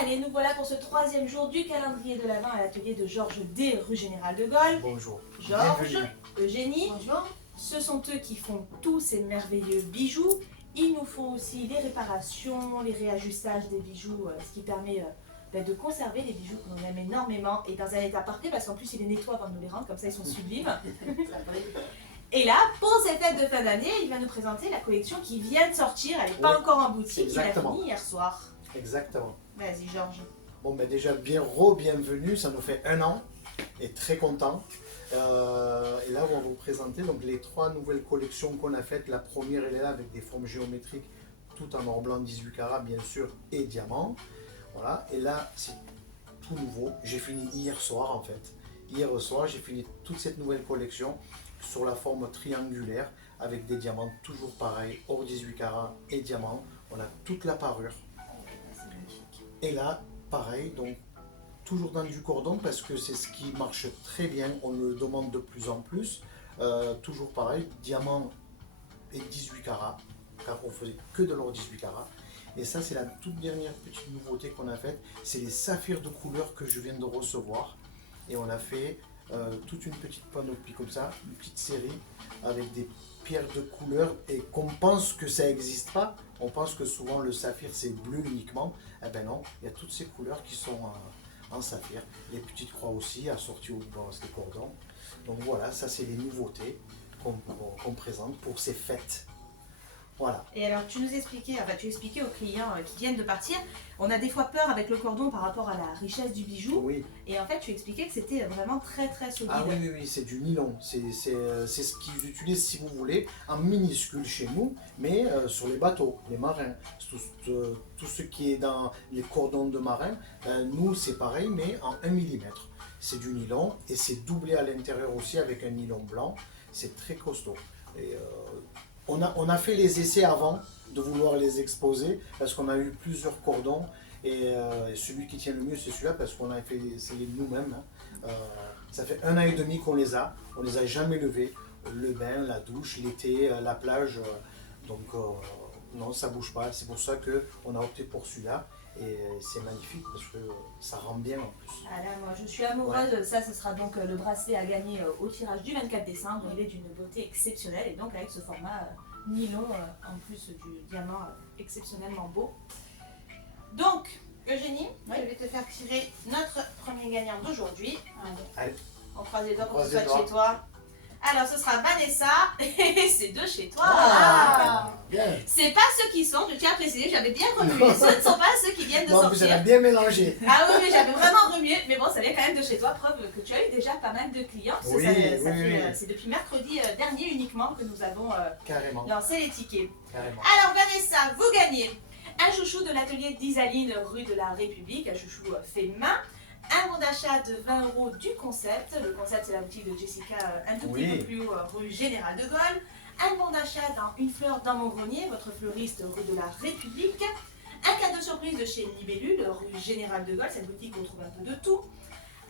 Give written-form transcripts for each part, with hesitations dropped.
Allez, nous voilà pour ce troisième jour du calendrier de l'Avent à l'atelier de Georges D, rue Général de Gaulle. Bonjour. Georges, Bienvenue. Eugénie, Bonjour. ce sont eux qui font tous ces merveilleux bijoux. Ils nous font aussi les réparations, les réajustages des bijoux, ce qui permet de conserver les bijoux que l'on aime énormément et dans un état parfait parce qu'en plus ils les nettoient avant de nous les rendre, comme ça ils sont sublimes. Et là, pour ces fêtes de fin d'année, il va nous présenter la collection qui vient de sortir, elle n'est pas encore en boutique, il a Exactement. fini hier soir. Exactement. Vas-y Georges. Bon, ben déjà, bienvenue, ça nous fait 1 an et très content. Et là, on va vous présenter donc, les 3 nouvelles collections qu'on a faites. La première, elle est là avec des formes géométriques, tout en or blanc 18 carats, bien sûr, et diamant. Voilà, et là, c'est tout nouveau. J'ai fini hier soir, en fait. Hier soir, j'ai fini toute cette nouvelle collection sur la forme triangulaire, avec des diamants toujours pareils, or 18 carats et diamant. On a toute la parure. Et là, pareil, donc toujours dans du cordon parce que c'est ce qui marche très bien, on le demande de plus en plus. Toujours pareil, diamant et 18 carats, car on faisait que de l'or 18 carats. Et ça, c'est la toute dernière petite nouveauté qu'on a faite, c'est les saphirs de couleur que je viens de recevoir. Et on a fait toute une petite panoplie comme ça, une petite série avec des pierres de couleur et qu'on pense que ça n'existe pas. On pense que souvent le saphir c'est bleu uniquement. Eh ben non, il y a toutes ces couleurs qui sont en saphir. Les petites croix aussi assorties au des cordons. Donc voilà, ça c'est les nouveautés qu'on présente pour ces fêtes. Voilà. Et alors tu nous expliquais, tu expliquais aux clients qui viennent de partir, on a des fois peur avec le cordon par rapport à la richesse du bijou. Oui. Et en fait tu expliquais que c'était vraiment très très solide. Ah oui, c'est du nylon. C'est ce qu'ils utilisent, si vous voulez, en minuscule chez nous, mais sur les bateaux, les marins. Tout ce qui est dans les cordons de marins, nous c'est pareil, mais en 1 mm. C'est du nylon et c'est doublé à l'intérieur aussi avec un nylon blanc. C'est très costaud. Et, on a fait les essais avant de vouloir les exposer parce qu'on a eu plusieurs cordons et celui qui tient le mieux c'est celui-là parce qu'on a fait essayer nous-mêmes. Ça fait 1 an et demi qu'on les a, on les a jamais levés. Le bain, la douche, l'été, la plage, donc non ça bouge pas. C'est pour ça qu'on a opté pour celui-là et c'est magnifique parce que ça rend bien en plus. Ah là, moi je suis amoureuse, ça ce sera donc le bracelet à gagner au tirage du 24 décembre. Il est d'une beauté exceptionnelle et donc avec ce format nylon en plus du diamant exceptionnellement beau. Donc Eugénie, je vais te faire tirer notre premier gagnant d'aujourd'hui. Allez. On croise les doigts pour que ce Croise les soit de doigts. chez toi. Alors ce sera Vanessa et c'est de chez toi. Bien. C'est pas ceux qui sont, je tiens à préciser, j'avais bien remué, ce ne sont pas ceux qui viennent de Bon, en plus, elle a sortir. bien mélangé. Ah oui, mais j'avais vraiment remué, mais bon, ça vient quand même de chez toi, preuve que tu as eu déjà pas mal de clients. Parce que Oui, oui. c'est depuis mercredi dernier uniquement que nous avons Carrément. lancé les tickets. Carrément. Alors Vanessa, vous gagnez un chouchou de l'atelier d'Isaline rue de la République, un chouchou fait main. Un bon d'achat de 20 € du Concept. Le Concept, c'est la boutique de Jessica, un tout petit peu plus haut, rue Général de Gaulle. Un bon d'achat dans Une fleur dans mon grenier, votre fleuriste rue de la République. Un cadeau surprise de chez Libellule, rue Général de Gaulle, cette boutique où on trouve un peu de tout.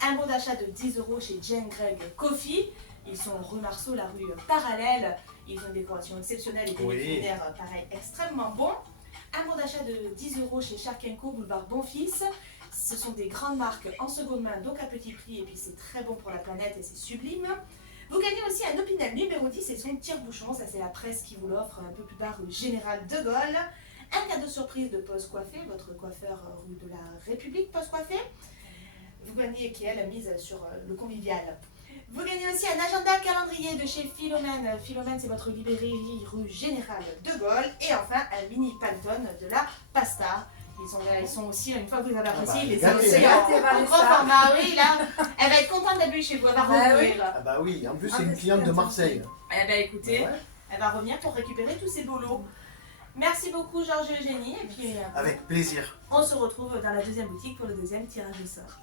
Un bon d'achat de 10 € chez Jane Greg Coffee. Ils sont rue Marceau, la rue parallèle. Ils ont une décoration exceptionnelle et des vétérinaires pareil extrêmement bons. Un bon d'achat de 10 € chez Shark & Co, boulevard Bonfils. Ce sont des grandes marques en seconde main, donc à petit prix, et puis c'est très bon pour la planète et c'est sublime. Vous gagnez aussi un Opinel numéro 10 et son tire-bouchon, ça c'est la presse qui vous l'offre un peu plus bas rue Général de Gaulle. Un cadeau surprise de Pose Coiffé, votre coiffeur rue de la République, Pose Coiffé. Vous gagnez qui est la mise sur le convivial. Vous gagnez aussi un agenda calendrier de chez Philomène. Philomène, c'est votre librairie rue Général de Gaulle. Et enfin, un mini Pantone de la Pasta. Ils sont aussi, une fois que vous avez apprécié, ils sont aussi en grand format. Oui, là, elle va être contente d'habiller chez vous, elle va revenir. Ah bah oui, en plus c'est une cliente de Marseille. Eh ben écoutez, elle va revenir pour récupérer tous ces beaux lots. Merci beaucoup Georges et Eugénie. Et puis, Avec plaisir. on se retrouve dans la deuxième boutique pour le deuxième tirage au sort.